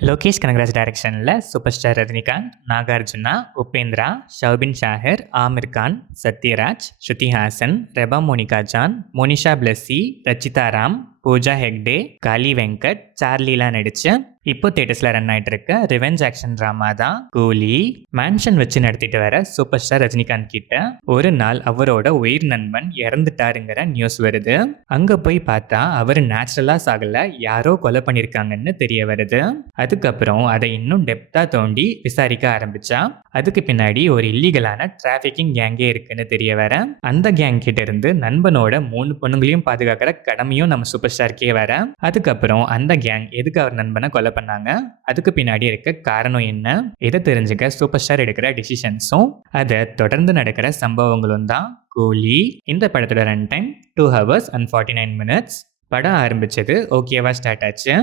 லோகேஷ் கனகராஜ் டைரக்ஷனில் super star Rajinikanth, Nagarjuna, Upendra, Soubin Shahir, Aamir Khan, Sathyaraj, Shruti Haasan, Reba Monica John, Monisha Blessy, Rachitha Ram, Pooja Hegde, காளி வெங்கட், சார்லிலாம் நடிச்சு இப்போ தியேட்டர்ஸ்ல ரன் ஆயிட்டு இருக்க ரிவெஞ்ச் ஆக்ஷன் டிராமா தான் கூலி. மேன்ஷன் வச்சு நடத்திட்டு வர சூப்பர் ஸ்டார் ரஜினிகாந்த் கிட்ட ஒரு நாள் அவரோட உயிர் நண்பன் இறந்துட்டாருங்கிற நியூஸ் வருது. அங்க போய் பார்த்தா அவர் நேச்சுரலா சாகல, யாரோ கொலை பண்ணிருக்காங்கன்னு தெரிய வருது. அதுக்கப்புறம் அதை இன்னும் டெப்தா தோண்டி விசாரிக்க ஆரம்பிச்சா அதுக்கு பின்னாடி ஒரு இல்லீகலான டிராபிக்கிங் கேங்கே இருக்குன்னு தெரிய வர அந்த கேங் கிட்ட இருந்து நண்பனோட 3 பொண்ணுங்களையும் பாதுகாக்கிற கடமையும் நம்ம சூப்பர் ஸ்டாருக்கே வர அதுக்கப்புறம் அந்த கேங் எதுக்கு அவர் நண்பனை கொலை பண்ணாங்க, அதுக்கு பின்னாடி இருக்க காரணம் என்ன, இதை தெரிஞ்சுக்க சூப்பர் ஸ்டார் எடுக்கிற டிசிஷன்ஸும் அதை தொடர்ந்து நடக்கிற சம்பவங்களும் தான் கூலி. இந்த படத்தோட run time 2 hours and 49 minutes. படம் ஆரம்பிச்சது ஓகேவா ஸ்டார்ட் ஆச்சு.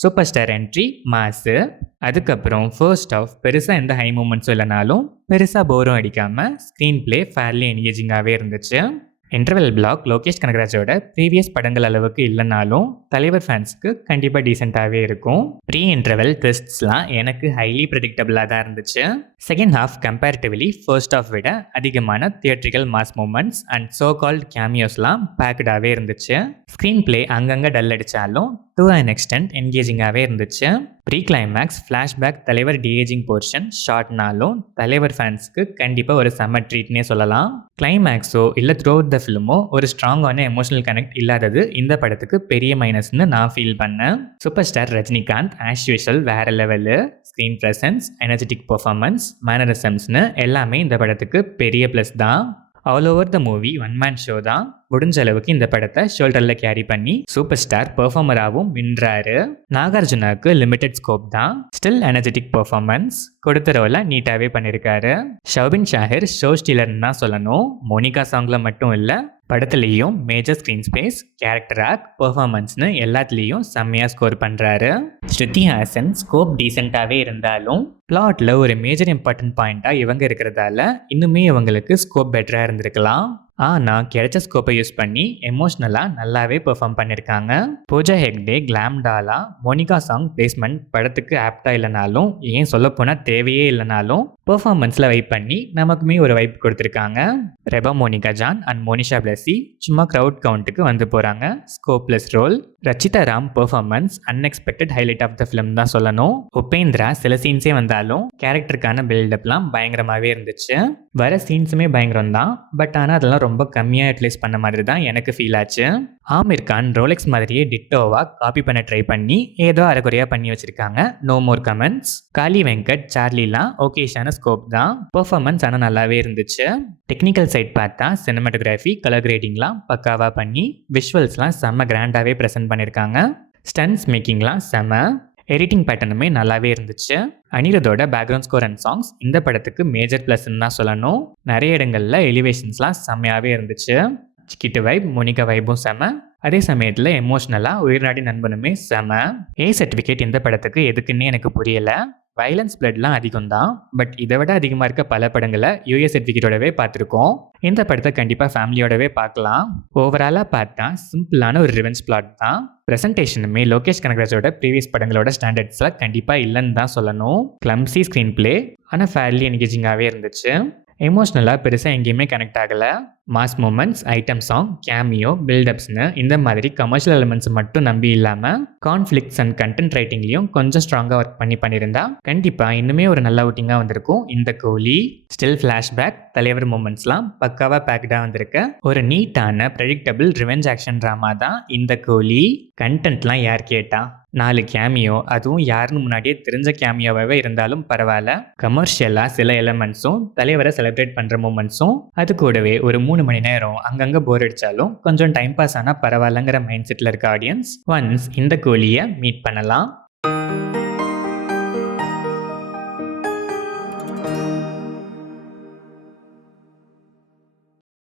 சூப்பர் ஸ்டார் என்ட்ரி மாசு. அதுக்கப்புறம் ஃபர்ஸ்ட் ஆஃப் பெருசாக எந்த ஹை மூமெண்ட்ஸும் இல்லைனாலும் பெருசாக போரும் அடிக்காமல் ஸ்க்ரீன் பிளே ஃபேர்லி என்கேஜிங்காகவே இருந்துச்சு. இன்டர்வெல் பிளாக் லோகேஷ் கனகராஜோட ப்ரீவியஸ் படங்கள் அளவுக்கு இல்லைனாலும் தலைவர் ஃபேன்ஸுக்கு கண்டிப்பாக டீசெண்டாகவே இருக்கும். ப்ரீ இன்டர்வெல் ட்விஸ்ட்ஸ்லாம் எனக்கு ஹைலி ப்ரெடிக்டபிளாக தான் இருந்துச்சு. Second half comparatively first half விட அதிகமான theatrical mass moments and so called கேமியோஸ்லாம் பேக்கடாகவே இருந்துச்சு. ஸ்க்ரீன் பிளே அங்கங்கே டல் அடித்தாலும் டு அன் எக்ஸ்டென்ட் என்கேஜிங்காகவே இருந்துச்சு. ப்ரீ கிளைமேக்ஸ் ஃப்ளாஷ்பேக் தலைவர் டிஏஜிங் போர்ஷன் ஷார்ட்னாலும் தலைவர் ஃபேன்ஸுக்கு கண்டிப்பாக ஒரு செம்ம ட்ரீட்னே சொல்லலாம். கிளைமேக்ஸோ இல்லை த்ரூ அவுட் த ஃபிலிமோ ஒரு ஸ்ட்ராங்கான எமோஷனல் கனெக்ட் இல்லாதது இந்த படத்துக்கு பெரிய மைனஸ்னு நான் ஃபீல் பண்ணேன். Superstar Rajinikanth as usual வேற level. Screen presence, energetic performance, மேனரிசம்ஸ்னு எல்லாமே இந்த படத்துக்கு பெரிய ப்ளஸ் தான். All over the movie one man show தான். முடிஞ்ச அளவுக்கு இந்த படத்தை ஷோல்டரில் கேரி பண்ணி சூப்பர் ஸ்டார் பெர்ஃபார்மராகவும் வின்றாரு. நாகார்ஜுனாவுக்கு லிமிடெட் ஸ்கோப் தான். ஸ்டில் எனர்ஜெட்டிக் பெர்ஃபார்மன்ஸ், கொடுத்த ரோலை நீட்டாகவே பண்ணியிருக்காரு. ஷௌபின் ஷாஹிர் ஷோ ஸ்டீலர்னு தான் சொல்லணும். மோனிகா சாங்கில் மட்டும் இல்லை, படத்துலேயும் மேஜர் ஸ்க்ரீன் ஸ்பேஸ், கேரக்டர் ஆக், பெர்ஃபார்மன்ஸ்னு எல்லாத்துலேயும் செம்மையாக ஸ்கோர் பண்ணுறாரு. ஸ்ருதி ஹாசன் ஸ்கோப் டீசெண்டாகவே இருந்தாலும் பிளாட்டில் ஒரு மேஜர் இம்பார்ட்டன்ட் பாயிண்ட்டாக இவங்க இருக்கிறதால இன்னுமே இவங்களுக்கு ஸ்கோப் பெட்டராக இருந்திருக்கலாம். ஆனால் கிடைச்ச ஸ்கோப்பை யூஸ் பண்ணி எமோஷ்னலாக நல்லாவே பெர்ஃபார்ம் பண்ணியிருக்காங்க. பூஜா ஹெக்டே கிளாம்டாலா, மோனிகா சாங் பிளேஸ்மெண்ட் படத்துக்கு ஆப்டாக இல்லைனாலும், ஏன் சொல்லப்போனால் தேவையே இல்லைனாலும் பெர்ஃபார்மன்ஸில் வைப் பண்ணி நமக்குமே ஒரு வைப் கொடுத்துருக்காங்க. ரெபா மோனிகா ஜான் அண்ட் மோனிஷா பிளஸ்ஸி சும்மா க்ரௌட் கவுண்ட்டுக்கு வந்து போகிறாங்க. Scopeless role. Rachitha Ram performance unexpected highlight of the film தான் சொல்லணும். உபேந்திரா சில சீன்ஸே வந்தாலும் கேரக்டருக்கான பில்டப்லாம் பயங்கரமாகவே இருந்துச்சு. வர சீன்ஸுமே பயங்கரம் தான், பட் ஆனால் அதெல்லாம் ரொம்ப கம்மியாக யூட்டிலைஸ் பண்ண மாதிரி தான் எனக்கு ஃபீல் ஆச்சு. ஆமிர் கான் ரோலெக்ஸ் மாதிரியே டிட்டோவாக காப்பி பண்ண ட்ரை பண்ணி ஏதோ அரைக்குறையாக பண்ணி வச்சிருக்காங்க. No more comments. Kaali Venkat, சார்லிலாம் ஓகேஷான ஸ்கோப் தான். பெர்ஃபார்மன்ஸ் ஆனால் நல்லாவே இருந்துச்சு. டெக்னிக்கல் சைட் பார்த்தா சினிமாட்டோகிராஃபி, கலர் கிரேடிங்லாம் பக்காவாக பண்ணி விஷுவல்ஸ்லாம் செம்ம கிராண்டாகவே ப்ரெசென்ட் பண்ணியிருக்காங்க. ஸ்டன்ஸ் மேக்கிங்லாம் செம்ம. எடிட்டிங் பேட்டர்னுமே நல்லாவே இருந்துச்சு. அனிருத்தோட பேக்ரவுண்ட் ஸ்கோர் அண்ட் சாங்ஸ் இந்த படத்துக்கு மேஜர் ப்ளஸ்ன்னு தான் சொல்லணும். நிறைய இடங்களில் எலிவேஷன்ஸ்லாம் செம்மையாகவே இருந்துச்சு. கிட்டு வைப், மோனிகா வைப்பும் செம. அதே சமயத்தில் எமோஷ்னலாக உயிர்நாடி நண்பனுமே செம. ஏ சர்டிஃபிகேட் இந்த படத்துக்கு எதுக்குன்னு எனக்கு புரியலை. வயலன்ஸ் பிளட்லாம் அதிகம் தான், பட் இதை விட அதிகமாக இருக்க பல படங்களை யூஏ சர்டிஃபிகேட்டோடவே பார்த்துருக்கோம். இந்த படத்தை கண்டிப்பாக ஃபேமிலியோடவே பார்க்கலாம். ஓவராலாக பார்த்தா சிம்பிளான ஒரு ரிவெஞ்ச் பிளாட் தான். ப்ரெசன்டேஷனுமே லோகேஷ் கனகராஜோட ப்ரீவியஸ் படங்களோட ஸ்டாண்டர்ட்ஸில் கண்டிப்பாக இல்லைன்னு தான் சொல்லணும். கிளம்ஸி ஸ்க்ரீன் பிளே ஆனால் ஃபேர்லி என்கேஜிங்காகவே இருந்துச்சு. எமோஷ்னலாக பெருசாக எங்கேயுமே கனெக்ட் ஆகலை. Mass moments, item song, cameo, பில்டப்ஸ்னு இந்த மாதிரி கமர்ஷியல் எலிமெண்ட்ஸ் மட்டும் நம்பி இல்லாமல் கான்ஃப்ளிக்ட்ஸ் அண்ட் கண்டென்ட் ரைட்டிங்லையும் கொஞ்சம் ஸ்ட்ராங்காக ஒர்க் பண்ணியிருந்தா கண்டிப்பாக இன்னுமே ஒரு நல்ல அவுட்டிங்காக வந்திருக்கும் இந்த கூலி. ஸ்டில் ஃப்ளாஷ்பேக், தலைவர் மூமெண்ட்ஸ்லாம் பக்காவாக பேக்டாக வந்திருக்க ஒரு நீட்டான ப்ரெடிக்டபிள் ரிவெஞ்ச் ஆக்ஷன் ட்ராமா தான் இந்த கூலி. கண்டென்ட்லாம் யார் கேட்டா? 4 கேமியோ, அதுவும் யாருன்னு முன்னாடியே தெரிஞ்ச கேமியோவாகவே இருந்தாலும் பரவாயில்ல. கமர்ஷியலாக சில எலிமெண்ட்ஸும் தலைவரை செலிப்ரேட் பண்ணுற மூமெண்ட்ஸும், அது கூடவே ஒரு 3 மணி நேரம் அங்கங்கே போர் அடித்தாலும் கொஞ்சம் டைம் பாஸ் ஆனால் பரவாயில்லங்கிற மைண்ட் செட்டில் இருக்க ஆடியன்ஸ் ஒன்ஸ் இந்த கூலியை மீட் பண்ணலாம்.